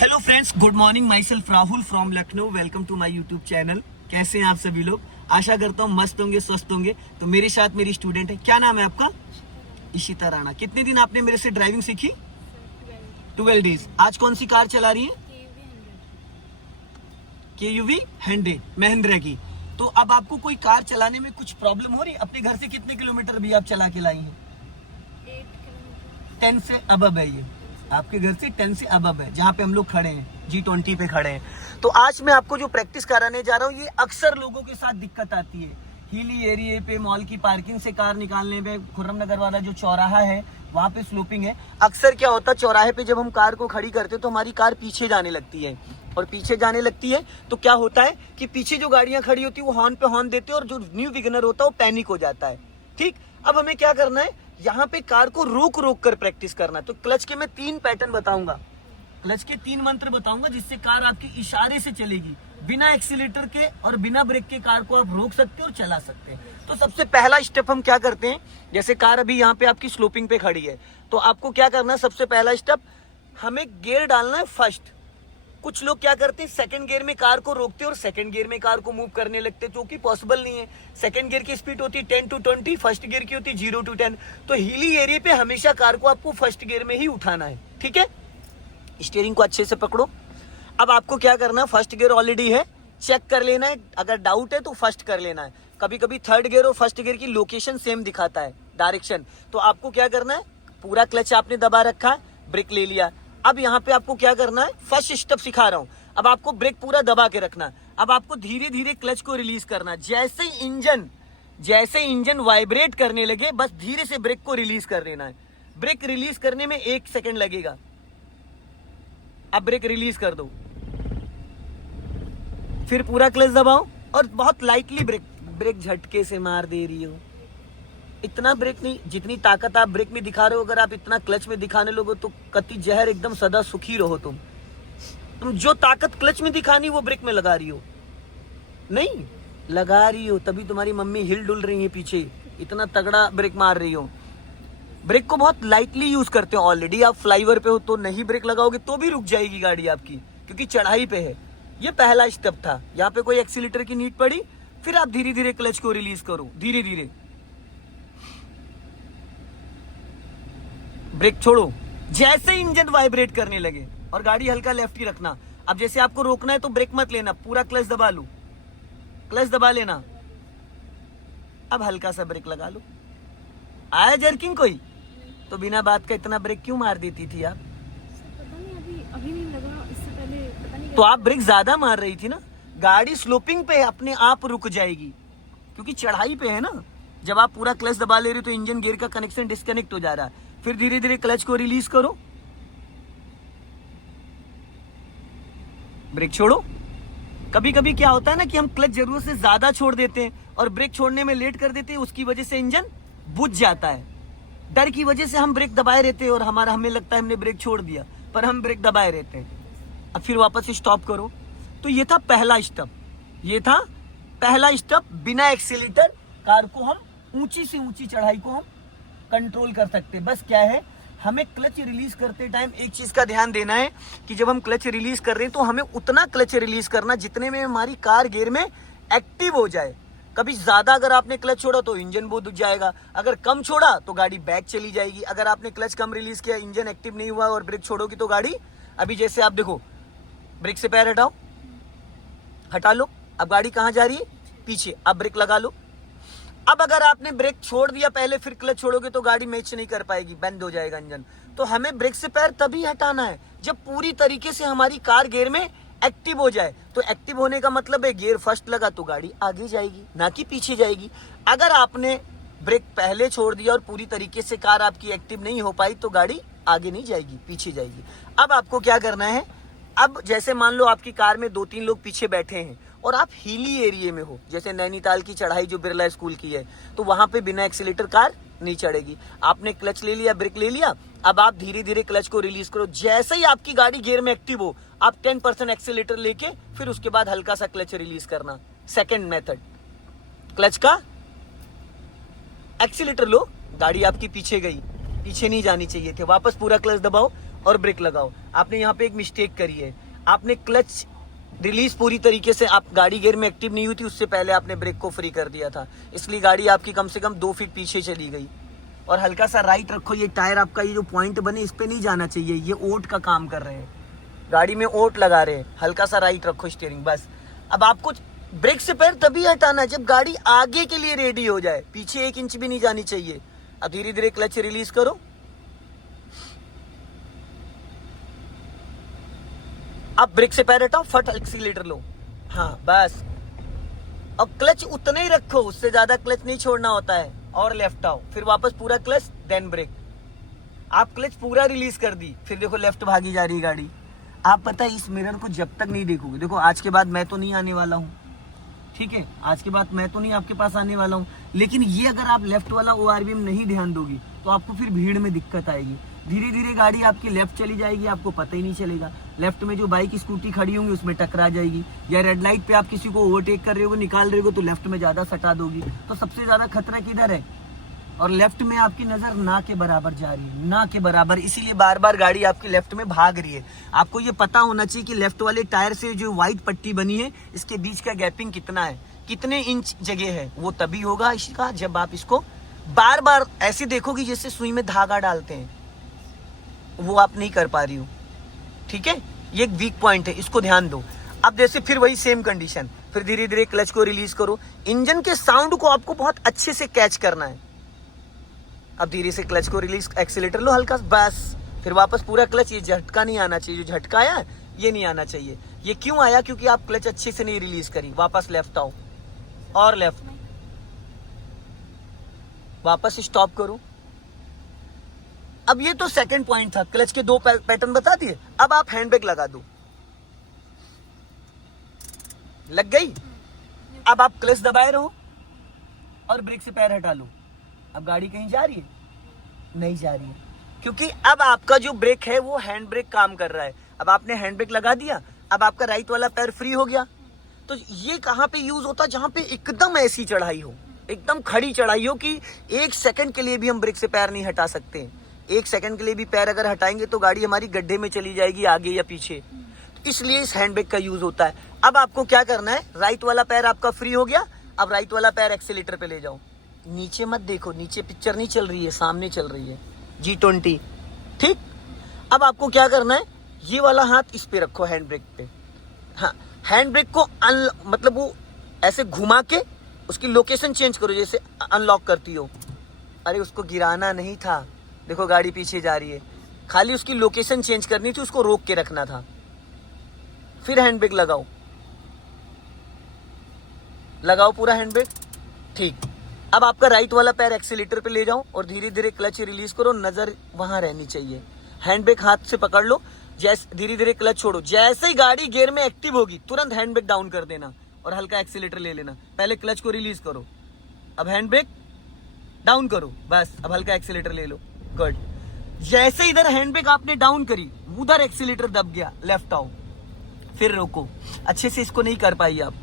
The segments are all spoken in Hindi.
Hello friends, good morning. Myself Rahul from Lucknow. Welcome to my YouTube channel. कैसे हैं आप सभी लोग? आशा करता हूँ मस्त होंगे, स्वस्थ होंगे। तो मेरे साथ मेरी स्टूडेंट है, क्या नाम है आपका? इशिता राणा। कितने दिन आपने मेरे से ड्राइविंग सीखी? 12 डेज। आज कौन सी कार चला रही है? KUV 100 महिंद्रा की। तो अब आपको कोई कार चलाने में कुछ प्रॉब्लम हो रही है? अपने घर से कितने किलोमीटर भी आप चला के लाई हैं? 10 से अबब है। ये आपके घर से 10 से अबब है, जहाँ पे हम लोग खड़े हैं, G20 पे खड़े हैं। तो आज मैं आपको जो प्रैक्टिस कराने जा रहा हूँ, ये अक्सर लोगों के साथ दिक्कत आती है। हिली एरिया पे, मॉल की पार्किंग से कार निकालने में, खुर्रम नगर वाला जो चौराहा है वहाँ पे स्लोपिंग है। अक्सर क्या होता है, चौराहे पे जब हम कार को खड़ी करते हैं तो हमारी कार पीछे जाने लगती है, और पीछे जाने लगती है तो क्या होता है कि पीछे जो गाड़ियां खड़ी होती है वो हॉर्न पे हॉर्न देते हैं, और जो न्यू विगनर होता है वो पैनिक हो जाता है। ठीक, अब हमें क्या करना है, यहाँ पे कार को रोक रोक कर प्रैक्टिस करना है। तो क्लच के मैं 3 पैटर्न बताऊंगा, क्लच के 3 मंत्र बताऊंगा, जिससे कार आपके इशारे से चलेगी। बिना एक्सीलेटर के और बिना ब्रेक के कार को आप रोक सकते हैं और चला सकते हैं। तो सबसे पहला स्टेप हम क्या करते हैं, जैसे कार अभी यहाँ पे आपकी स्लोपिंग पे खड़ी है, तो आपको क्या करना है, सबसे पहला स्टेप हमें गियर डालना है फर्स्ट। कुछ लोग क्या करते हैं, सेकंड गियर में कार को रोकते हैं और सेकंड गियर में कार को मूव करने लगते हैं, जो कि पॉसिबल नहीं है। सेकंड गियर की स्पीड होती है 10 to 20, फर्स्ट गियर की होती है 0 to 10। तो हिली एरिया पे हमेशा कार को आपको फर्स्ट गियर में ही उठाना है। ठीक है, स्टीयरिंग को अच्छे से पकड़ो। अब आपको क्या करना है, फर्स्ट गियर ऑलरेडी है, चेक कर लेना है। अगर डाउट है तो फर्स्ट कर लेना है। कभी कभी थर्ड गियर और फर्स्ट गियर की लोकेशन सेम दिखाता है, डायरेक्शन। तो आपको क्या करना है, पूरा क्लच आपने दबा रखा है, ब्रेक ले लिया। अब यहाँ पे आपको क्या करना है, फर्स्ट स्टेप सिखा रहा हूँ। अब आपको ब्रेक पूरा दबा के रखना है। अब आपको धीरे धीरे क्लच को रिलीज करना है। जैसे इंजन वाइब्रेट करने लगे, बस धीरे से ब्रेक को रिलीज कर देना है। ब्रेक रिलीज करने में 1 सेकंड लगेगा। अब ब्रेक रिलीज कर दो, फिर पूरा क्लच दबाओ, और बहुत लाइटली ब्रेक झटके से मार दे रही हो। इतना ब्रेक नहीं, जितनी ताकत आप ब्रेक में दिखा रहे हो, अगर आप इतना क्लच में दिखाने लोगे तो कति जहर, एकदम सदा सुखी रहो। तुम जो ताकत क्लच में दिखानी वो ब्रेक में लगा रही हो, नहीं लगा रही हो, तभी तुम्हारी मम्मी हिल डुल रही है पीछे, इतना तगड़ा ब्रेक मार रही हो। ब्रेक को बहुत लाइटली यूज करते हो। ऑलरेडी आप फ्लाईओवर पे हो तो नहीं ब्रेक लगाओगे तो भी रुक जाएगी गाड़ी आपकी, क्योंकि चढ़ाई पे है। ये पहला स्टेप था। यहाँ पे कोई एक्सीलेटर की नीड पड़ी, फिर आप धीरे धीरे क्लच को रिलीज करो, धीरे धीरे ब्रेक छोड़ो। जैसे इंजन वाइब्रेट करने लगे, और गाड़ी हल्का लेफ्ट की रखना। अब जैसे आपको रोकना है तो ब्रेक मत लेना, पूरा क्लच दबा लो, क्लच दबा लेना। अब हल्का सा ब्रेक लगा लो। आया जर्किंग कोई? तो बिना बात का इतना ब्रेक क्यों मार देती थी आप? पता नहीं, अभी नहीं लगा, इससे पहले पता नहीं। तो आप ब्रेक ज्यादा मार रही थी ना। गाड़ी स्लोपिंग पे अपने आप रुक जाएगी, क्योंकि चढ़ाई पे है ना। जब आप पूरा क्लच दबा ले रहे हो तो इंजन गियर का कनेक्शन डिस्कनेक्ट हो जा रहा है। फिर धीरे धीरे क्लच को रिलीज करो, ब्रेक छोड़ो। कभी कभी क्या होता है ना कि हम क्लच जरूरत से ज्यादा छोड़ देते हैं और ब्रेक छोड़ने में लेट कर देते हैं, उसकी वजह से इंजन बुझ जाता है। डर की वजह से हम ब्रेक दबाए रहते हैं और हमें लगता है हमने ब्रेक छोड़ दिया, पर हम ब्रेक दबाए रहते हैं। अब फिर वापस स्टॉप करो। तो ये था पहला स्टेप। बिना एक्सीलेटर कार को हम ऊंची से ऊंची चढ़ाई को हम कंट्रोल कर सकते हैं। बस क्या है, हमें क्लच रिलीज करते टाइम एक चीज का ध्यान देना है कि जब हम क्लच रिलीज कर रहे हैं तो हमें उतना क्लच रिलीज करना जितने में हमारी कार गियर में एक्टिव हो जाए। कभी ज्यादा अगर आपने क्लच छोड़ा तो इंजन बुझ जाएगा, अगर कम छोड़ा तो गाड़ी बैक चली जाएगी। अगर आपने क्लच कम रिलीज किया, इंजन एक्टिव नहीं हुआ और ब्रेक छोड़ोगी तो गाड़ी, अभी जैसे आप देखो, ब्रेक से पैर हटा लो, अब गाड़ी कहां जा रही है, पीछे। अब ब्रेक लगा लो। अब अगर आपने ब्रेक छोड़ दिया पहले फिर क्लच छोड़ोगे तो गाड़ी मैच नहीं कर पाएगी, बंद हो जाएगा इंजन। तो हमें ब्रेक से पैर तभी हटाना है जब पूरी तरीके से हमारी कार गियर में एक्टिव हो जाए। तो एक्टिव होने का मतलब है गियर फर्स्ट लगा तो गाड़ी आगे जाएगी, ना कि पीछे जाएगी। अगर आपने ब्रेक पहले छोड़ दिया और पूरी तरीके से कार आपकी एक्टिव नहीं हो पाई तो गाड़ी आगे नहीं जाएगी, पीछे जाएगी। अब आपको क्या करना है, अब जैसे मान लो आपकी कार में 2-3 लोग पीछे बैठे हैं और आप हिली एरिया में हो, जैसे नैनीताल की चढ़ाई जो बिरला स्कूल की है, तो वहां पे बिना एक्सीलेटर कार नहीं चढ़ेगी। आपने क्लच ले लिया, ब्रेक ले लिया, अब आप धीरे धीरे क्लच को रिलीज करो। जैसे ही आपकी गाड़ी गियर में एक्टिव हो, आप 10% एक्सीलेटर लेके फिर उसके बाद हल्का सा क्लच रिलीज करना। सेकंड मेथड, क्लच का एक्सीलेटर लो, गाड़ी आपकी पीछे गई, पीछे नहीं जानी चाहिए थे, वापस पूरा क्लच दबाओ और ब्रेक लगाओ। आपने यहाँ पे एक मिस्टेक करी है, आपने क्लच रिलीज पूरी तरीके से, आप गाड़ी गियर में एक्टिव नहीं हुई थी उससे पहले आपने ब्रेक को फ्री कर दिया था, इसलिए गाड़ी आपकी कम से कम 2 फीट पीछे चली गई। और हल्का सा राइट रखो, ये टायर आपका ये जो पॉइंट बने इस पे नहीं जाना चाहिए, ये ओट का काम कर रहे हैं, गाड़ी में ओट लगा रहे हैं, हल्का सा राइट रखो स्टीयरिंग बस। अब आपको ब्रेक से पैर तभी हटाना जब गाड़ी आगे के लिए रेडी हो जाए, पीछे 1 इंच भी नहीं जानी चाहिए। अब धीरे धीरे क्लच रिलीज करो, अब ब्रेक से पैर हटाओ, फट एक्सीलेटर लो, हाँ बस। अब क्लच उतना ही रखो, उससे ज्यादा क्लच नहीं छोड़ना होता है, और लेफ्ट आओ, फिर वापस पूरा क्लच देन ब्रेक। आप क्लच पूरा रिलीज कर दी, फिर देखो लेफ्ट भागी जा रही है गाड़ी। आप पता है इस मिरर को जब तक नहीं देखोगे, देखो आज के बाद मैं तो नहीं आने वाला हूँ, ठीक है, आज के बाद मैं तो नहीं आपके पास आने वाला हूँ, लेकिन ये अगर आप लेफ्ट वाला ORVM नहीं ध्यान दोगी तो आपको फिर भीड़ में दिक्कत आएगी। धीरे धीरे गाड़ी आपकी लेफ्ट चली जाएगी, आपको पता ही नहीं चलेगा। लेफ्ट में जो बाइक स्कूटी खड़ी होंगी उसमें टकरा जाएगी, या रेड लाइट पे आप किसी को ओवरटेक कर रहे हो, निकाल रहे हो तो लेफ्ट में ज्यादा सटा दोगी। तो सबसे ज्यादा खतरा किधर है? और लेफ्ट में आपकी नजर ना के बराबर जा रही है, ना के बराबर, इसीलिए बार बार गाड़ी आपकी लेफ्ट में भाग रही है। आपको ये पता होना चाहिए कि लेफ्ट वाले टायर से जो व्हाइट पट्टी बनी है इसके बीच का गैपिंग कितना है, कितने इंच जगह है। वो तभी होगा इसका जब आप इसको बार बार ऐसे देखोगे जैसे सुई में धागा डालते हैं, वो आप नहीं कर पा रही हो, ठीक है। ये एक वीक पॉइंट है, इसको ध्यान दो। अब जैसे फिर वही सेम कंडीशन, फिर धीरे धीरे क्लच को रिलीज करो, इंजन के साउंड को आपको बहुत अच्छे से कैच करना है। अब धीरे से क्लच को रिलीज, एक्सीलेटर लो हल्का बस, फिर वापस पूरा क्लच। ये झटका नहीं आना चाहिए, जो झटका आया ये नहीं आना चाहिए। ये क्यों आया? क्योंकि आप क्लच अच्छे से नहीं रिलीज करी। वापस लेफ्ट आओ और लेफ्ट, वापस स्टॉप करो। अब ये तो सेकंड पॉइंट था, क्लच के 2 पैटर्न बता दिए। अब आप हैंड ब्रेक लगा दो, लग गई। अब आप क्लच दबाए रहो और ब्रेक से पैर हटा लो। अब गाड़ी कहीं जा रही है? नहीं जा रही है, क्योंकि अब आपका जो ब्रेक है वो हैंड ब्रेक काम कर रहा है। अब आपने हैंड ब्रेक लगा दिया, अब आपका राइट वाला पैर फ्री हो गया। तो ये कहां पे यूज होता है? जहां पे एकदम ऐसी चढ़ाई हो, एकदम खड़ी चढ़ाई हो कि 1 सेकंड के लिए भी हम ब्रेक से पैर नहीं हटा सकते। 1 सेकंड के लिए भी पैर अगर हटाएंगे तो गाड़ी हमारी गड्ढे में चली जाएगी, आगे या पीछे। तो इसलिए इस हैंड ब्रेक का यूज होता है। अब आपको क्या करना है, राइट वाला पैर आपका फ्री हो गया, अब राइट वाला पैर एक्सीलेटर पे ले जाओ। नीचे मत देखो, नीचे पिक्चर नहीं चल रही है, सामने चल रही है G20, ठीक। अब आपको क्या करना है, ये वाला हाथ इस पे रखो हैंड ब्रेक पे। हाँ, हैंड ब्रेक को मतलब वो ऐसे घुमा के उसकी लोकेशन चेंज करो, जैसे अनलॉक करती हो। अरे उसको गिराना नहीं था, देखो गाड़ी पीछे जा रही है, खाली उसकी लोकेशन चेंज करनी थी, उसको रोक के रखना था। फिर हैंड ब्रेक लगाओ, लगाओ पूरा हैंड ब्रेक, ठीक। अब आपका राइट वाला पैर एक्सीलेटर पे ले जाओ और धीरे धीरे क्लच रिलीज करो, नजर वहां रहनी चाहिए। हैंड ब्रेक हाथ से पकड़ लो, जैसे धीरे धीरे क्लच छोड़ो, जैसे ही गाड़ी गियर में एक्टिव होगी तुरंत हैंड ब्रेक डाउन कर देना और हल्का एक्सीलेटर ले लेना। पहले क्लच को रिलीज करो, अब हैंड ब्रेक डाउन करो, बस अब हल्का एक्सीलेटर ले लो, गुड। जैसे इधर हैंड ब्रेक आपने डाउन करी, उधर एक्सीलेटर दब गया, लेफ्ट आओ, फिर रोको। अच्छे से इसको नहीं कर पाई आप।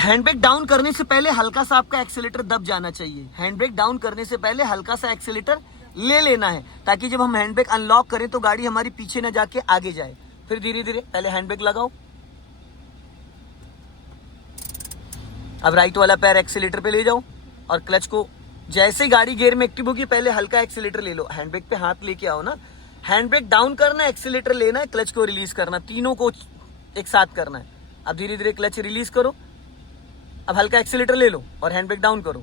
हैंड ब्रेक डाउन करने से पहले हल्का सा आपका एक्सीलेटर दब जाना चाहिए। हैंड ब्रेक डाउन करने से पहले हल्का सा एक्सीलेटर ले लेना है, ताकि जब हम हैंड ब्रेक अनलॉक करें तो गाड़ी हमारी पीछे न जाके आगे जाए। फिर धीरे धीरे पहले हैंड ब्रेक लगाओ, अब राइट वाला पैर एक्सीलेटर पे ले जाओ और क्लच को, जैसे ही गाड़ी गियर में एक्टिव होगी पहले हल्का एक्सीलेटर ले लो। हैंड ब्रेक पे हाथ लेके आओ ना, हैंड ब्रेक डाउन करना है, एक्सीलेटर लेना है, क्लच को रिलीज करना, तीनों को एक साथ करना है। अब धीरे धीरे क्लच रिलीज करो, अब हल्का एक्सीलेटर ले लो और हैंड ब्रेक डाउन करो।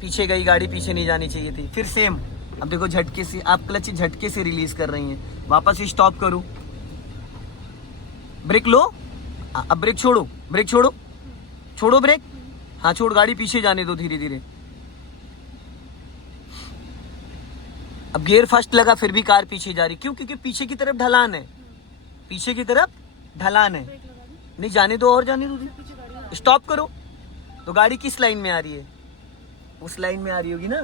पीछे गई गाड़ी, पीछे नहीं जानी चाहिए थी। फिर सेम, अब देखो झटके से आप क्लच झटके से रिलीज कर रही हैं, वापस स्टॉप करो, ब्रेक लो, अब ब्रेक छोड़ो, ब्रेक छोड़ो, छोड़ो ब्रेक, हाँ छोड़, गाड़ी पीछे जाने दो धीरे धीरे। अब गियर फर्स्ट लगा फिर भी कार पीछे जा रही, क्यों? क्योंकि पीछे की तरफ ढलान है, पीछे की तरफ ढलान है। नहीं जाने दो, और जाने दो, स्टॉप करो। तो गाड़ी किस लाइन में आ रही है? उस लाइन में आ रही होगी ना।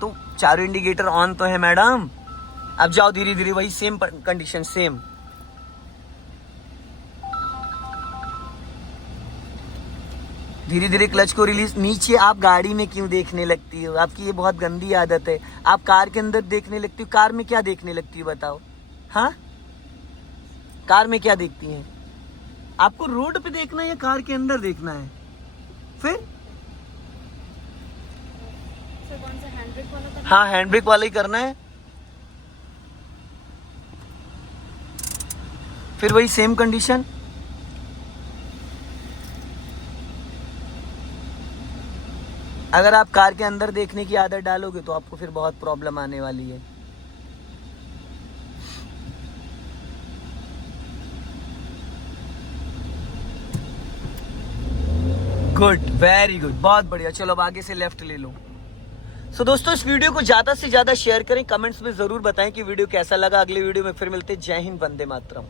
तो चारों इंडिकेटर ऑन तो है मैडम। अब जाओ धीरे धीरे, वही सेम कंडीशन, सेम। धीरे धीरे क्लच को रिलीज। नीचे आप गाड़ी में क्यों देखने लगती हो? आपकी ये बहुत गंदी आदत है। आप कार के अंदर देखने लगती हो। कार में क्या देखने लगती हो बताओ? हाँ, कार में क्या देखती हैं? आपको रोड पे देखना है या कार के अंदर देखना है? फिर सर कौन सा हैंड ब्रेक वाला करना हाँ, हैंड ब्रेक वाला ही करना है। फिर वही सेम कंडीशन। अगर आप कार के अंदर देखने की आदत डालोगे तो आपको फिर बहुत प्रॉब्लम आने वाली है। गुड, वेरी गुड, बहुत बढ़िया। चलो अब आगे से लेफ्ट ले लो। सो दोस्तों, इस वीडियो को ज्यादा से ज्यादा शेयर करें, कमेंट्स में जरूर बताएं कि वीडियो कैसा लगा। अगले वीडियो में फिर मिलते हैं। जय हिंद, वंदे मातरम।